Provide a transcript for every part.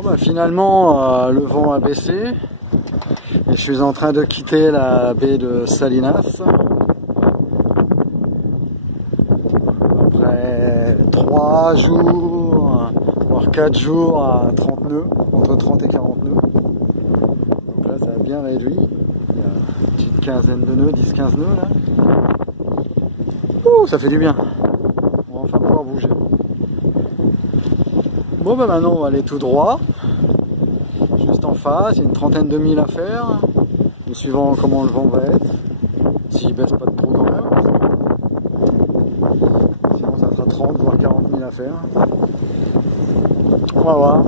Bon bah finalement le vent a baissé et je suis en train de quitter la baie de Salinas. Après 3 jours, voire 4 jours à 30 nœuds, entre 30 et 40 nœuds. Donc là ça a bien réduit, il y a une petite quinzaine de nœuds, 10-15 nœuds là. Ouh, ça fait du bien, on va enfin pouvoir bouger. Bon bah maintenant on va aller tout droit, juste en face, il y a une trentaine de milles à faire, suivant comment le vent va être, s'il baisse pas trop quand même. Sinon ça sera 30 voire 40 000 à faire. On va voir.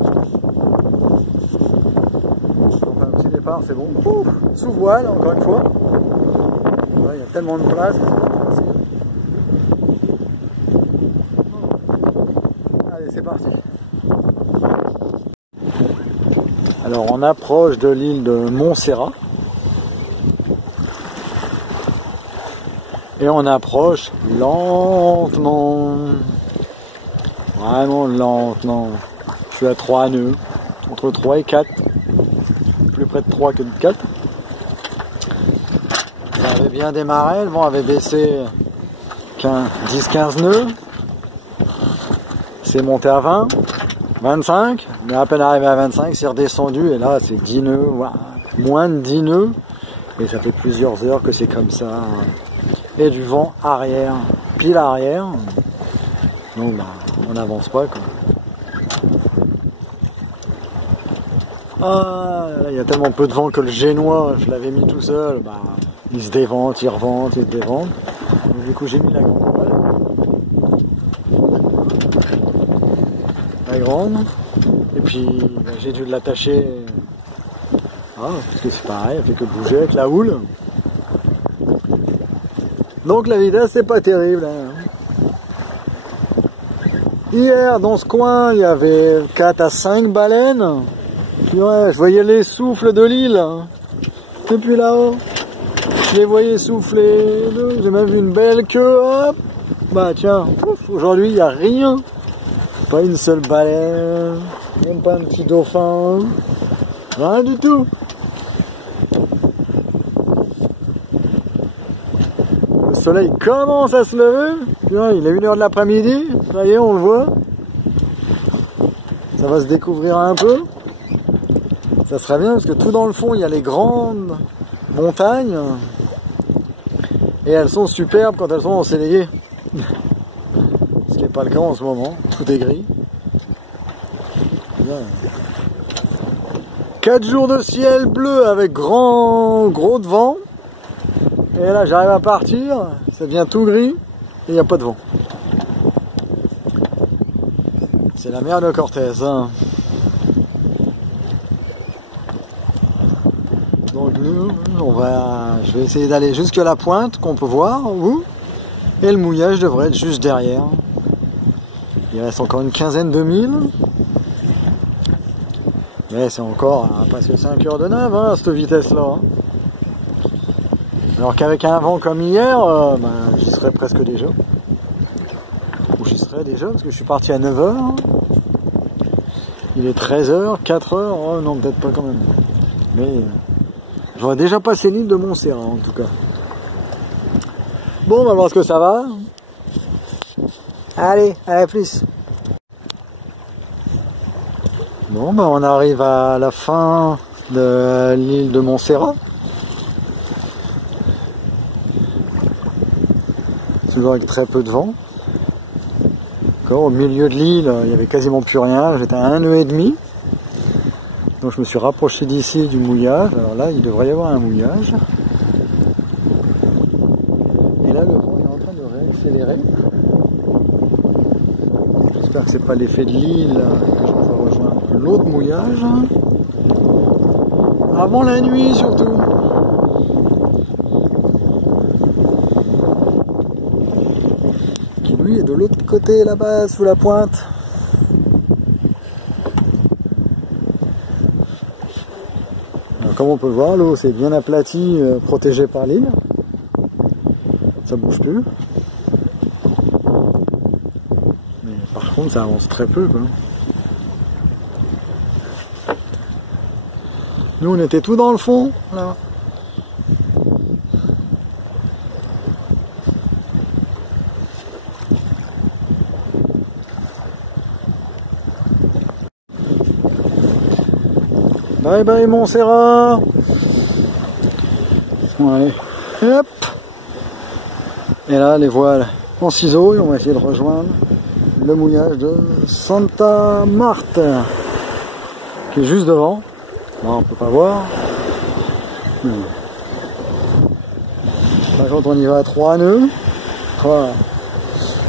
Donc un petit départ c'est bon. Ouf, sous voile encore une fois. Ouais, il y a tellement de place. Allez c'est parti. Alors on approche de l'île de Montserrat. Et on approche lentement. Vraiment lentement. Je suis à 3 nœuds. Entre 3 et 4. Plus près de 3 que de 4. Ça avait bien démarré. Le vent avait baissé 10-15 nœuds. C'est monté à 20. 25. Mais à peine arrivé à 25, c'est redescendu. Et là, c'est 10 nœuds. Moins de 10 nœuds. Et ça fait plusieurs heures que c'est comme ça. Et du vent arrière, pile arrière. Donc bah, on n'avance pas quoi. Ah, là, il y a tellement peu de vent que le génois, je l'avais mis tout seul, bah, il se dévente, il revente, il se dévente. Donc, du coup j'ai mis la grande voile. La grande. Et puis bah, j'ai dû l'attacher. Parce que c'est pareil, elle fait que bouger avec la houle. Donc la vitesse c'est pas terrible. Hein. Hier dans ce coin il y avait 4 à 5 baleines. Puis ouais, je voyais les souffles de l'île. Hein. Depuis là-haut. Je les voyais souffler. J'ai même vu une belle queue. Hop. Bah tiens, aujourd'hui il n'y a rien. Pas une seule baleine. Même pas un petit dauphin. Rien du tout. Le soleil commence à se lever, il est 1h de l'après-midi, ça y est on le voit, ça va se découvrir un peu, ça serait bien parce que tout dans le fond il y a les grandes montagnes, et elles sont superbes quand elles sont ensoleillées, ce qui n'est pas le cas en ce moment, tout est gris. 4 jours de ciel bleu avec gros de vent. Et là j'arrive à partir, ça devient tout gris et il n'y a pas de vent. C'est la mer de Cortez. Hein. Donc nous, je vais essayer d'aller jusque la pointe qu'on peut voir, et le mouillage devrait être juste derrière. Il reste encore une quinzaine de milles. Mais c'est encore à presque 5 heures de nave hein, à cette vitesse-là. Hein. Alors qu'avec un vent comme hier, j'y serais presque déjà. Ou j'y serais déjà, parce que je suis parti à 9h. Il est 13h, 4h, oh non peut-être pas quand même. Mais j'aurais déjà passé l'île de Montserrat en tout cas. Bon, on va voir ce que ça va. Allez, à plus. Bon, on arrive à la fin de l'île de Montserrat. Toujours avec très peu de vent. Encore au milieu de l'île, il n'y avait quasiment plus rien. J'étais à 1 nœud et demi. Donc je me suis rapproché d'ici du mouillage. Alors là, il devrait y avoir un mouillage. Et là, le vent est en train de réaccélérer. J'espère que c'est pas l'effet de l'île que je vais rejoindre l'autre mouillage. Avant la nuit surtout. Lui est de l'autre côté là-bas sous la pointe. Alors, comme on peut voir, l'eau s'est bien aplatie, protégée par l'île. Ça bouge plus. Mais par contre ça avance très peu quoi. Nous, on était tout dans le fond, là. Bye bye Montserrat. Bon, allez, hop. Et là, les voiles en ciseaux, et on va essayer de rejoindre le mouillage de Santa Marta, qui est juste devant. Bon, on peut pas voir. Par contre, on y va à 3 nœuds. Voilà.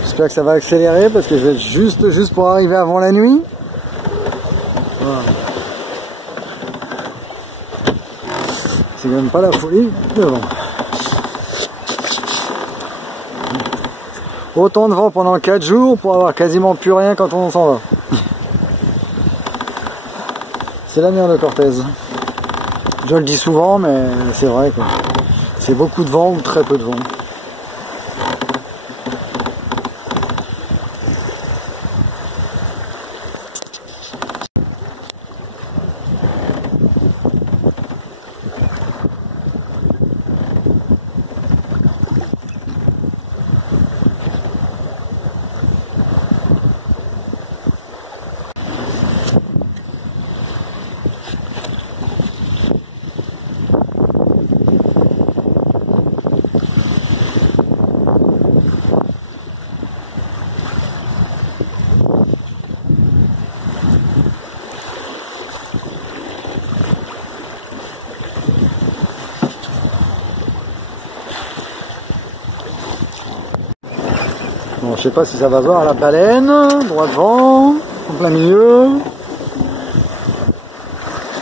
J'espère que ça va accélérer parce que je vais être juste pour arriver avant la nuit. Voilà. C'est quand même pas la folie devant. Autant de vent pendant 4 jours pour avoir quasiment plus rien quand on s'en va. C'est la merde de Cortez. Je le dis souvent, mais c'est vrai que c'est beaucoup de vent ou très peu de vent. Bon, je sais pas si ça va voir la baleine, droit devant, en plein milieu.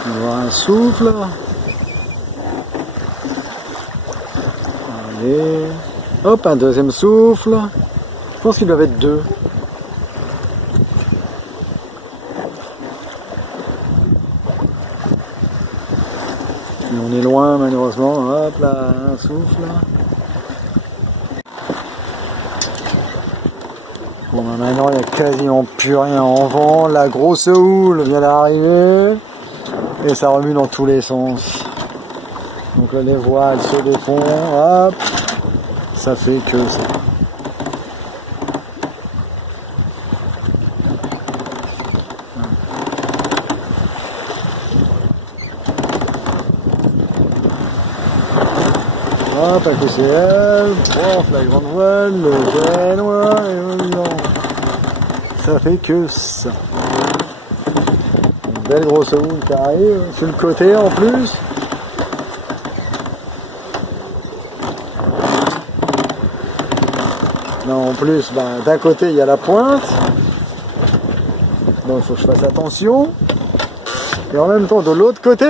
On va voir un souffle. Allez. Hop, un deuxième souffle. Je pense qu'il doivent être 2. Mais on est loin malheureusement. Hop là, un souffle. Bon, maintenant il n'y a quasiment plus rien en vent, la grosse houle vient d'arriver et ça remue dans tous les sens. Donc là les voiles se défont, hop, ça fait que ça. Hop, à QCL, prof, la grande voile, le génois, et non. Ça fait que ça. Une belle grosse houle qui arrive, sur le côté en plus. Non, en plus, ben, d'un côté il y a la pointe. Donc il faut que je fasse attention. Et en même temps, de l'autre côté,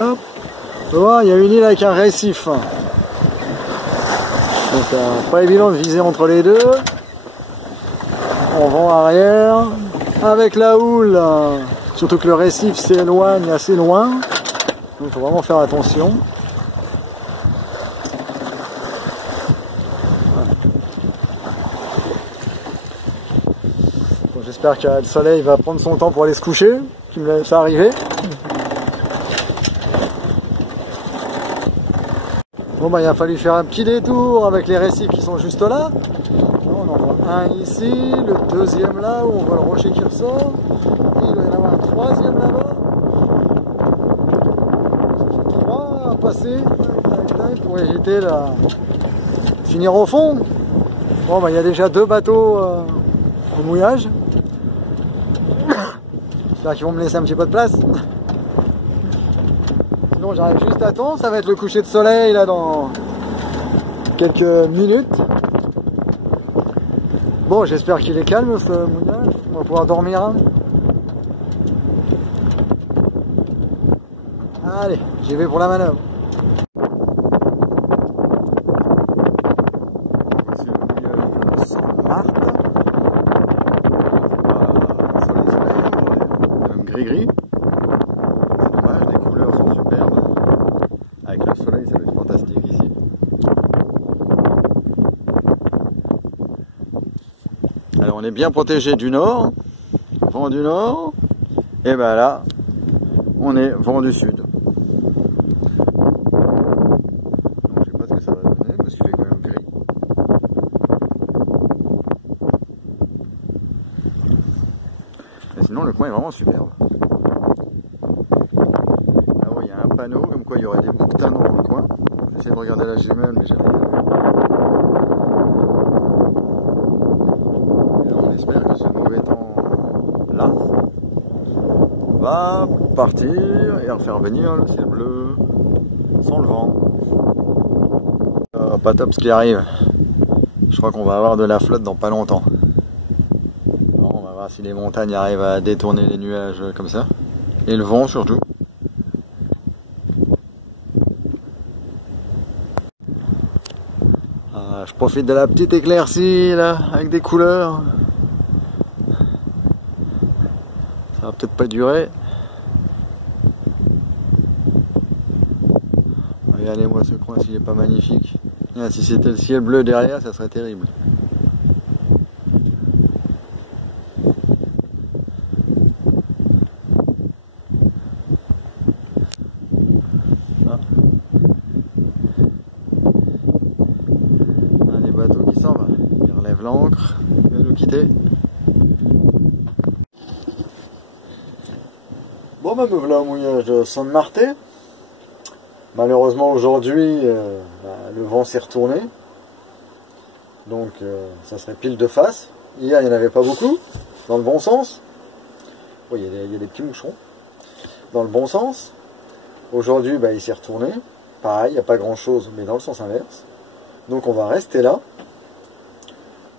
hop. Vous voyez, il y a une île avec un récif. Donc pas évident de viser entre les deux. En vent arrière, avec la houle, surtout que le récif s'éloigne assez loin. Donc il faut vraiment faire attention. Bon, j'espère que le soleil va prendre son temps pour aller se coucher, qu'il me laisse arriver. Bon bah il a fallu faire un petit détour avec les récifs qui sont juste là. On en voit un ici, le deuxième là où on voit le rocher qui ressort. Et il doit y en avoir un troisième là-bas. Ça fait 3 à passer pour éviter de finir au fond. Bon bah il y a déjà 2 bateaux au mouillage. J'espère qu'ils vont me laisser un petit peu de place. Sinon j'arrive juste à temps, ça va être le coucher de soleil là dans quelques minutes. Bon, j'espère qu'il est calme ce mouillage, on va pouvoir dormir. Hein. Allez, j'y vais pour la manœuvre. Voici le mouillage de Santa Marta. Soleil, même gris-gris. C'est dommage, les couleurs sont superbes. Avec le soleil, ça va être fantastique ici. Alors on est bien protégé du nord, vent du nord, et ben là, on est vent du sud. Donc, je sais pas ce que ça va donner parce qu'il fait quand même gris. Mais sinon le coin est vraiment superbe. Là-haut il y a un panneau comme quoi il y aurait des bouquetins dans le coin. J'essaie de regarder la jumelle mais j'ai rien. On espère que ce mauvais temps là va partir et refaire venir le ciel bleu sans le vent. Pas top ce qui arrive. Je crois qu'on va avoir de la flotte dans pas longtemps. Alors, on va voir si les montagnes arrivent à détourner les nuages comme ça. Et le vent surtout. Ah, je profite de la petite éclaircie là, avec des couleurs. Ça va peut-être pas durer. Regardez-moi ce coin s'il est pas magnifique. Ah, si c'était le ciel bleu derrière, ça serait terrible. Ah. Un des bateaux qui s'en va. Il relève l'ancre, il va nous quitter. Bon bah me voilà au mouillage de San Martin. Malheureusement aujourd'hui le vent s'est retourné. Donc ça serait pile de face. Hier il n'y en avait pas beaucoup, dans le bon sens. Oui, il y a des petits moucherons. Dans le bon sens. Aujourd'hui bah, il s'est retourné. Pareil, il n'y a pas grand chose, mais dans le sens inverse. Donc on va rester là.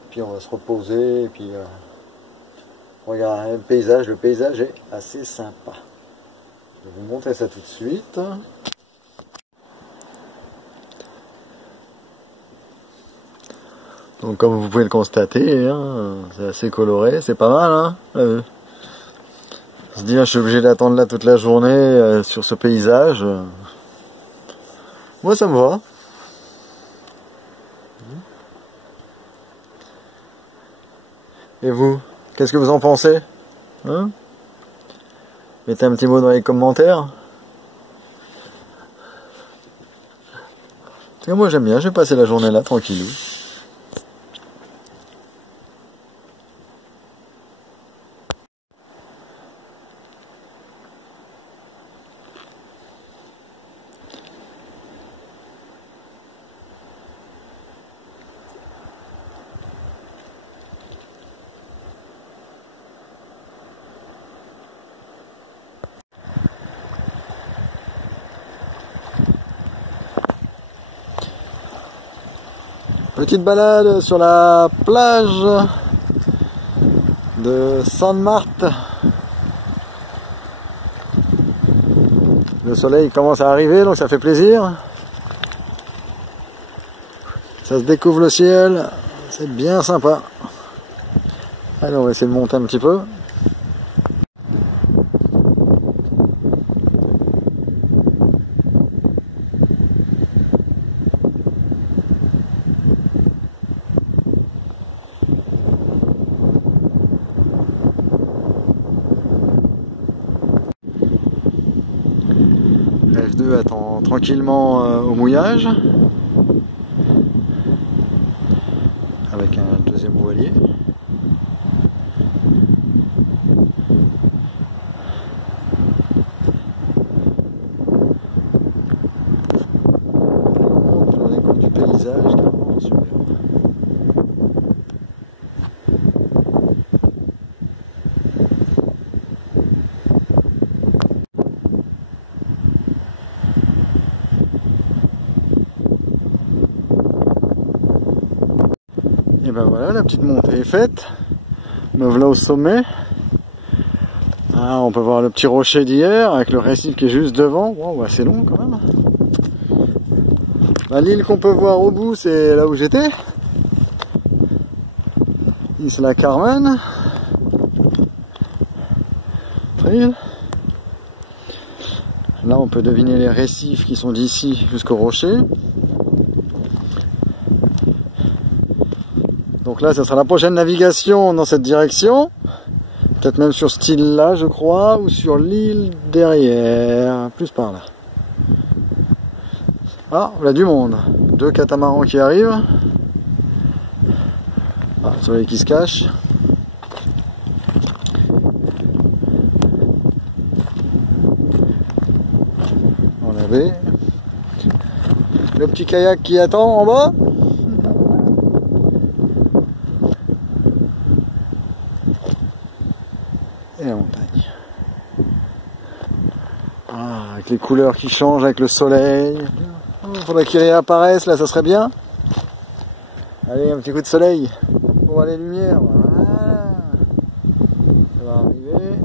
Puis on va se reposer. Et puis regardez le paysage est assez sympa. Je vais vous montrer ça tout de suite. Donc comme vous pouvez le constater, hein, c'est assez coloré, c'est pas mal. Hein, se dire je suis obligé d'attendre là toute la journée sur ce paysage. Moi ça me va. Et vous, qu'est-ce que vous en pensez, hein? Mettez un petit mot dans les commentaires. En tout cas, moi j'aime bien, je vais passer la journée là, tranquillou. Petite balade sur la plage de San Martin. Le soleil commence à arriver, donc ça fait plaisir. Ça se découvre le ciel, c'est bien sympa. Allez, on va essayer de monter un petit peu. F2 attend tranquillement au mouillage avec un deuxième voilier. On écoute du paysage qui est vraiment superbe. Et ben voilà, la petite montée est faite. Me voilà au sommet. Ah, on peut voir le petit rocher d'hier avec le récif qui est juste devant. Wow, assez long quand même. L'île qu'on peut voir au bout, c'est là où j'étais. Isla Carmen. Là, on peut deviner les récifs qui sont d'ici jusqu'au rocher. Donc là, ce sera la prochaine navigation dans cette direction. Peut-être même sur ce île-là, je crois, ou sur l'île derrière, plus par là. Ah, on a du monde. 2 catamarans qui arrivent. Ah, le soleil qui se cache. On avait le petit kayak qui attend en bas. Et la montagne. Ah, avec les couleurs qui changent avec le soleil. Il faudrait qu'il réapparaisse, là ça serait bien. Allez, un petit coup de soleil pour voir les lumières. Voilà. Ça va arriver.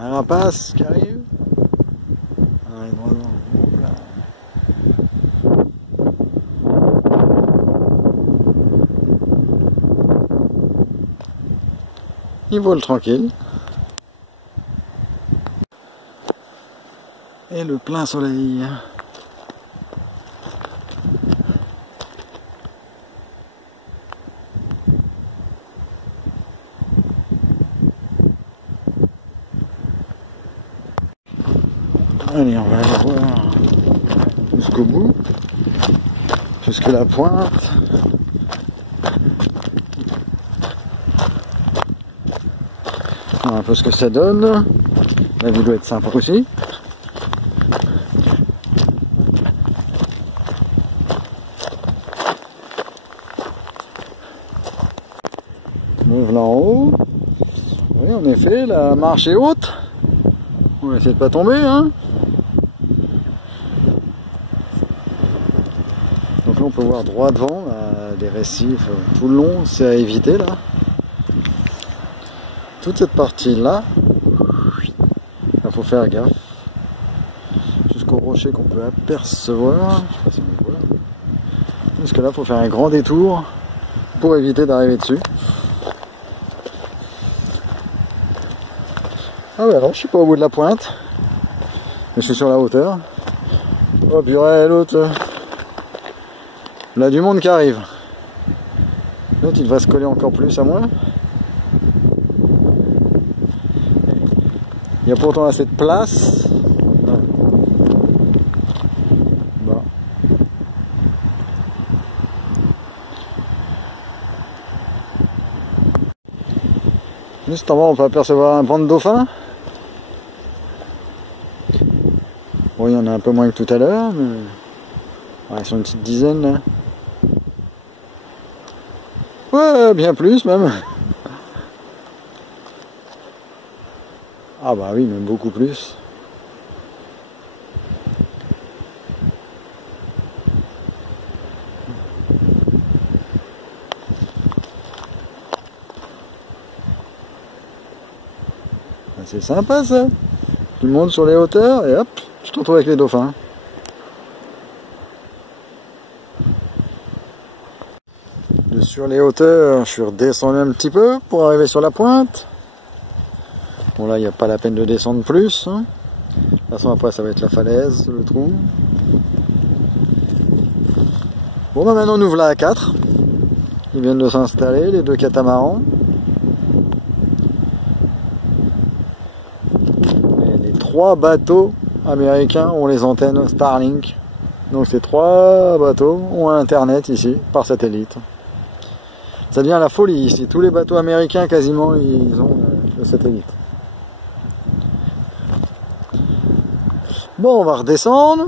Un rapace qui arrive. Allez, vraiment. Il vole tranquille. Et le plein soleil. Allez, on va aller voir jusqu'au bout, jusque la pointe. Un peu ce que ça donne. La vue doit être sympa aussi. Me voilà en haut. Oui, en effet, la marche est haute. On va essayer de pas tomber, hein. Donc là, on peut voir droit devant, là, des récifs tout le long, c'est à éviter là. Toute cette partie-là, il faut faire gaffe. Jusqu'au rocher qu'on peut apercevoir. Je sais pas si on le voit. Jusque là, il faut faire un grand détour pour éviter d'arriver dessus. Ah ouais, alors je suis pas au bout de la pointe, mais je suis sur la hauteur. Oh purée, l'autre. Là, du monde qui arrive. L'autre, il va se coller encore plus à moi. Il y a pourtant assez de place. Bon. Juste en bas, on peut apercevoir un banc de dauphins. Bon, il y en a un peu moins que tout à l'heure, mais ouais, ils sont une petite dizaine là. Ouais, bien plus même. Ah bah oui, même beaucoup plus. C'est sympa ça. Tu montes sur les hauteurs et hop, tu te retrouves avec les dauphins. De sur les hauteurs, je suis redescendu un petit peu pour arriver sur la pointe. Bon là, il n'y a pas la peine de descendre plus. Hein. De toute façon, après, ça va être la falaise, le trou. Bon, bah maintenant, nous voilà à 4. Ils viennent de s'installer, les 2 catamarans. Et les 3 bateaux américains ont les antennes Starlink. Donc ces 3 bateaux ont internet ici, par satellite. Ça devient la folie ici. Tous les bateaux américains, quasiment, ils ont le satellite. Bon, on va redescendre.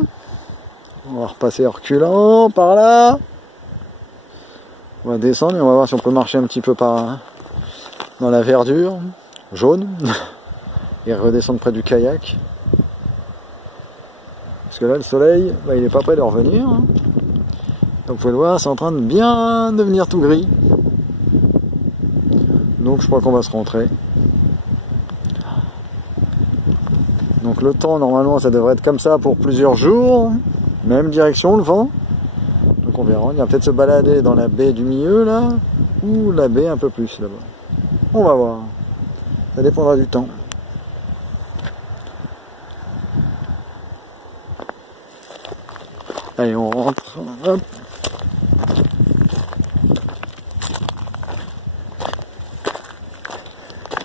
On va repasser en reculant par là. On va descendre et on va voir si on peut marcher un petit peu par dans la verdure jaune et redescendre près du kayak. Parce que là, le soleil, bah, il n'est pas prêt de revenir. Hein. Donc, vous pouvez le voir, c'est en train de bien devenir tout gris. Donc, je crois qu'on va se rentrer. Donc le temps, normalement, ça devrait être comme ça pour plusieurs jours. Même direction, le vent. Donc on verra. On va peut-être se balader dans la baie du milieu, là. Ou la baie un peu plus, là-bas. On va voir. Ça dépendra du temps. Allez, on rentre. Hop.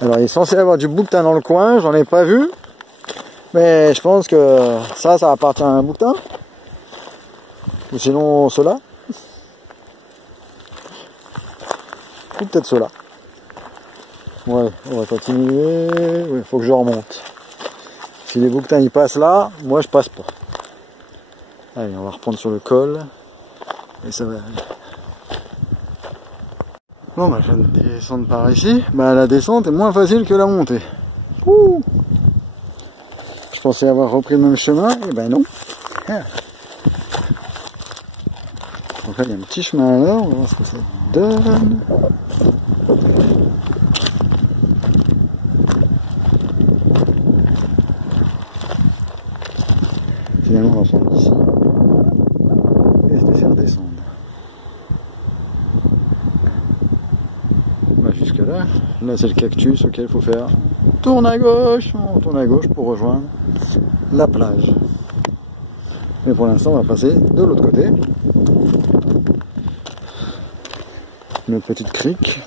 Alors il est censé avoir du bouquetin dans le coin, j'en ai pas vu. Mais je pense que ça appartient à un bouquetin. Ou sinon ceux-là. Ou peut-être ceux-là. Ouais, on va continuer. Il faut que je remonte. Si les bouquetins ils passent là, moi je passe pas. Allez, on va reprendre sur le col. Et ça va aller. Bon bah je viens de descendre par ici. Bah la descente est moins facile que la montée. Ouh. Je pensais avoir repris le même chemin, et ben non. Ah. Donc là il y a un petit chemin là, on va voir ce que ça donne. Finalement on va prendre ici. Et se laisser redescendre. Jusque là, c'est le cactus auquel il faut faire tourne à gauche, on tourne à gauche pour rejoindre la plage. Mais pour l'instant on va passer de l'autre côté, une petite crique.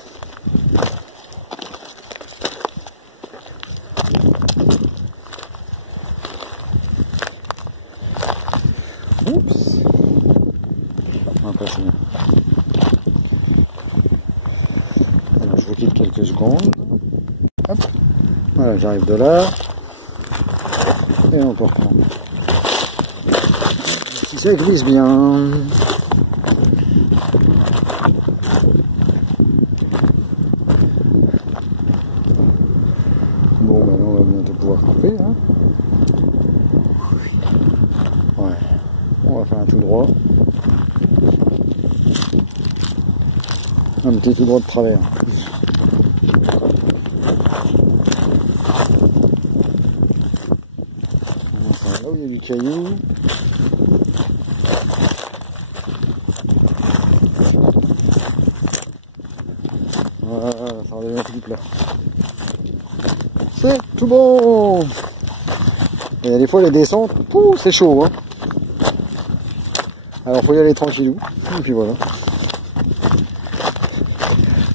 Oups, on va passer. Alors, je vous quitte quelques secondes. Hop. Voilà, j'arrive de là. Et on peut reprendre. Si ça glisse bien. Bon, ben on va bientôt pouvoir couper. Hein. Ouais. On va faire un tout droit. Un petit tout droit de travers. Là où il y a du caillou. Voilà, ça redevient plus plat. C'est tout bon. Et des fois les descentes, c'est chaud. Hein. Alors faut y aller tranquillou. Et puis voilà.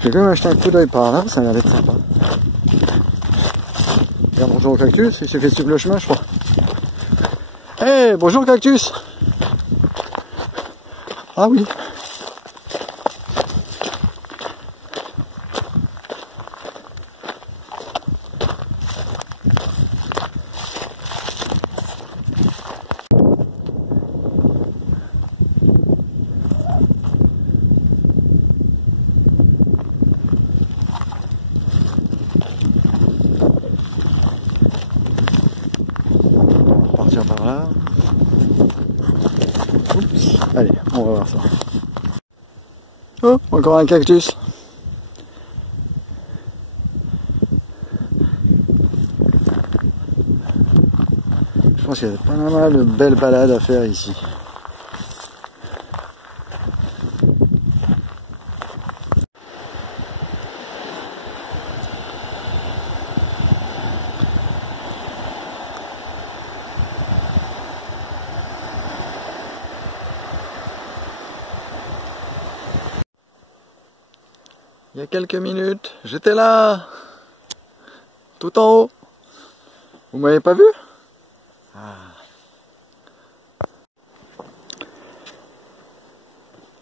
J'ai quand même acheté un coup d'œil par là, ça a l'air d'être sympa. Bien, bonjour au cactus, il suffit de suivre le chemin je crois. Eh, bonjour cactus. Ah oui. Partir par là. Oups. Allez, on va voir ça. Oh, encore un cactus. Je pense qu'il y a pas mal de belles balades à faire ici. Il y a quelques minutes, j'étais là, tout en haut. Vous m'avez pas vu?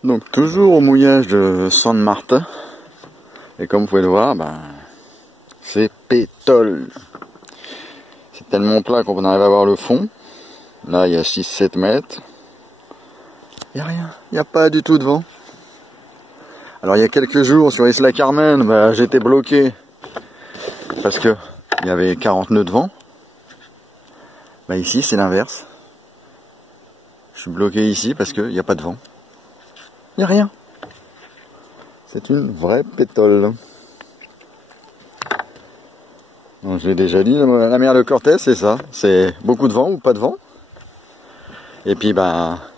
Donc toujours au mouillage de San Martin. Et comme vous pouvez le voir, c'est pétole. C'est tellement plat qu'on arrive à voir le fond. Là il y a 6-7 mètres. Il n'y a rien, il n'y a pas du tout de vent. Alors il y a quelques jours sur Isla Carmen, j'étais bloqué parce que il y avait 40 nœuds de vent. Ici c'est l'inverse. Je suis bloqué ici parce qu'il n'y a pas de vent. Il n'y a rien. C'est une vraie pétole. Je l'ai déjà dit, la mer de Cortés c'est ça. C'est beaucoup de vent ou pas de vent. Et puis un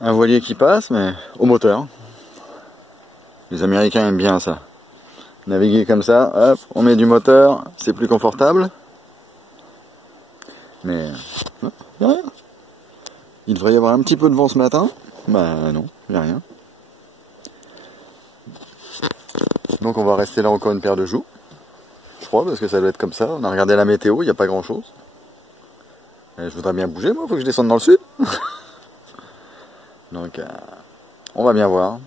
voilier qui passe mais au moteur. Les Américains aiment bien ça. Naviguer comme ça, hop, on met du moteur, c'est plus confortable. Mais non, il n'y a rien. Il devrait y avoir un petit peu de vent ce matin. Bah non, il n'y a rien. Donc on va rester là encore une paire de jours. Je crois, parce que ça doit être comme ça. On a regardé la météo, il n'y a pas grand chose. Et je voudrais bien bouger, moi, il faut que je descende dans le sud. Donc on va bien voir.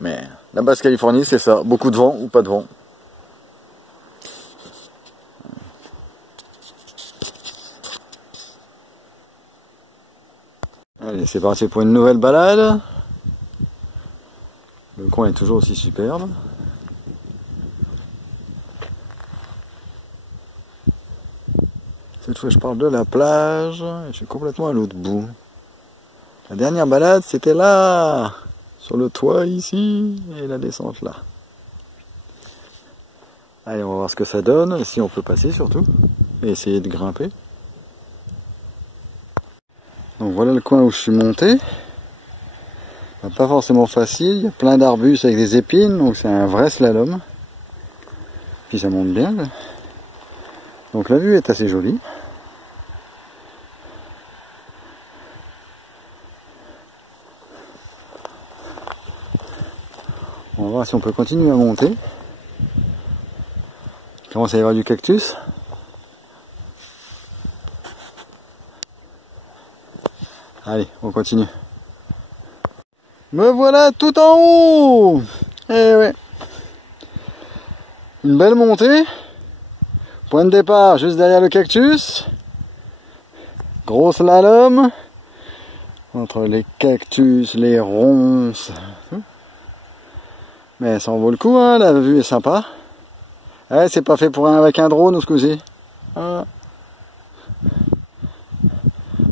Mais la Basse-Californie, c'est ça. Beaucoup de vent ou pas de vent. Allez, c'est parti pour une nouvelle balade. Le coin est toujours aussi superbe. Cette fois, je parle de la plage. Et je suis complètement à l'autre bout. La dernière balade, c'était là, sur le toit ici, et la descente là. Allez, on va voir ce que ça donne, si on peut passer surtout, et essayer de grimper. Donc voilà le coin où je suis monté. Pas forcément facile, il y a plein d'arbustes avec des épines, donc c'est un vrai slalom. Puis ça monte bien. Là. Donc la vue est assez jolie. On va voir si on peut continuer à monter. Il commence à y avoir du cactus. Allez, on continue. Me voilà tout en haut. Eh ouais. Une belle montée. Point de départ juste derrière le cactus. Gros slalom. Entre les cactus, les ronces. Mais ça en vaut le coup, hein, la vue est sympa. Ouais, c'est pas fait pour avec un drone ou ce coup-ci. Ah.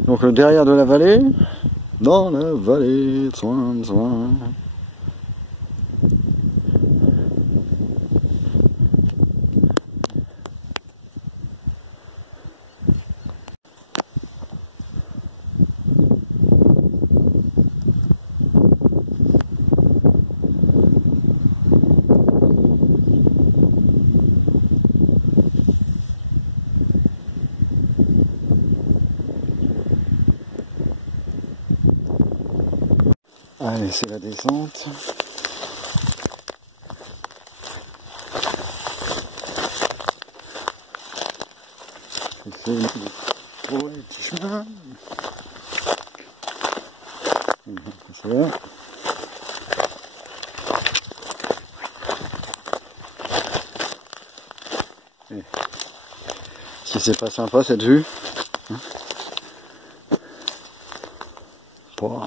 Donc le derrière de la vallée, dans la vallée, soin. Allez, c'est la descente. C'est le petit chemin. C'est bon. Si c'est pas sympa cette vue. Bon.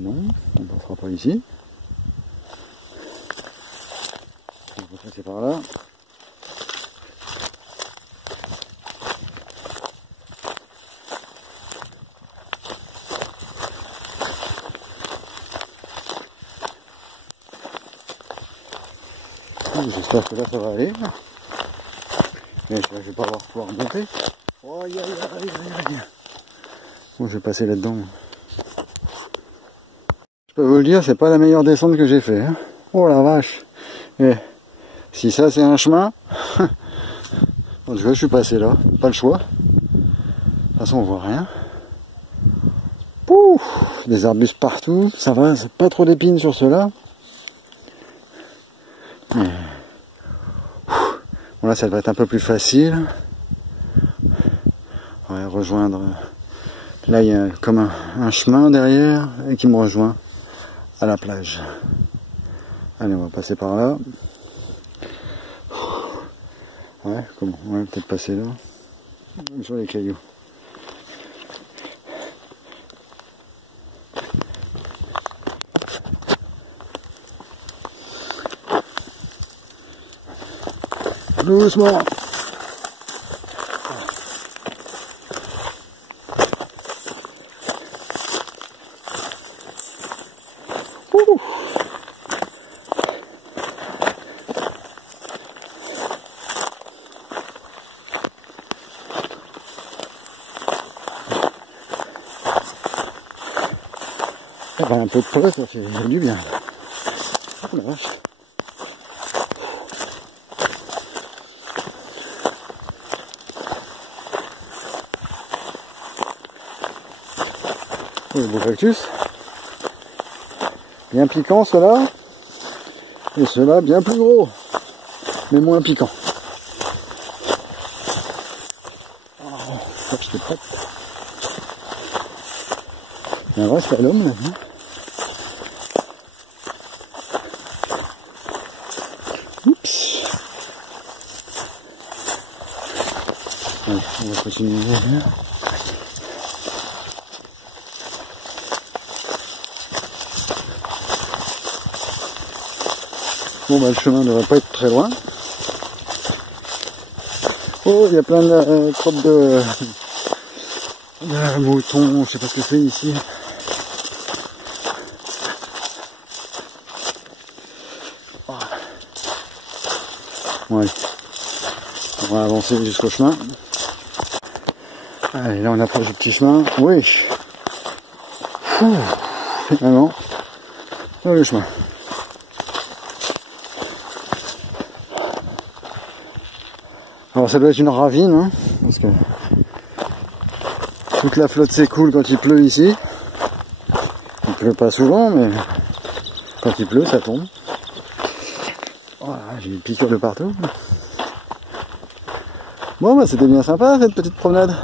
Non, on ne passera pas ici. On va passer par là. J'espère que là ça va aller. Mais je vais pas pouvoir monter. Oh, aïe, aïe, aïe, aïe. Bon, je vais passer là-dedans. Je peux vous le dire, c'est pas la meilleure descente que j'ai fait. Hein. Oh la vache. Et si ça c'est un chemin, en tout cas je suis passé là, pas le choix. De toute façon on voit rien. Pouf, des arbustes partout, ça va, c'est pas trop d'épines sur ceux-là. Bon là ça devrait être un peu plus facile. On va rejoindre. Là il y a comme un chemin derrière et qui me rejoint à la plage. Allez, on va passer par là. Ouais, comment? On va peut-être passer là. Sur les cailloux. Doucement. Un peu de creux, ça fait du bien. Oh la vache. Oh, le beau cactus. Bien piquant ceux-là. Et ceux-là bien plus gros. Mais moins piquant. Hop, j'étais prête. Il y a un vrai slalom là. Oups. Allez, on va continuer. Bon bah le chemin ne va pas être très loin. Oh, il y a plein de crottes de moutons, je sais pas ce que c'est ici. Ouais. On va avancer jusqu'au chemin. Allez, là on approche du petit chemin. Oui. Finalement, le chemin. Alors ça doit être une ravine, hein, parce que toute la flotte s'écoule quand il pleut ici. Il pleut pas souvent, mais quand il pleut, ça tombe. Voilà, j'ai une piqûre de partout. Bon, bah c'était bien sympa cette petite promenade.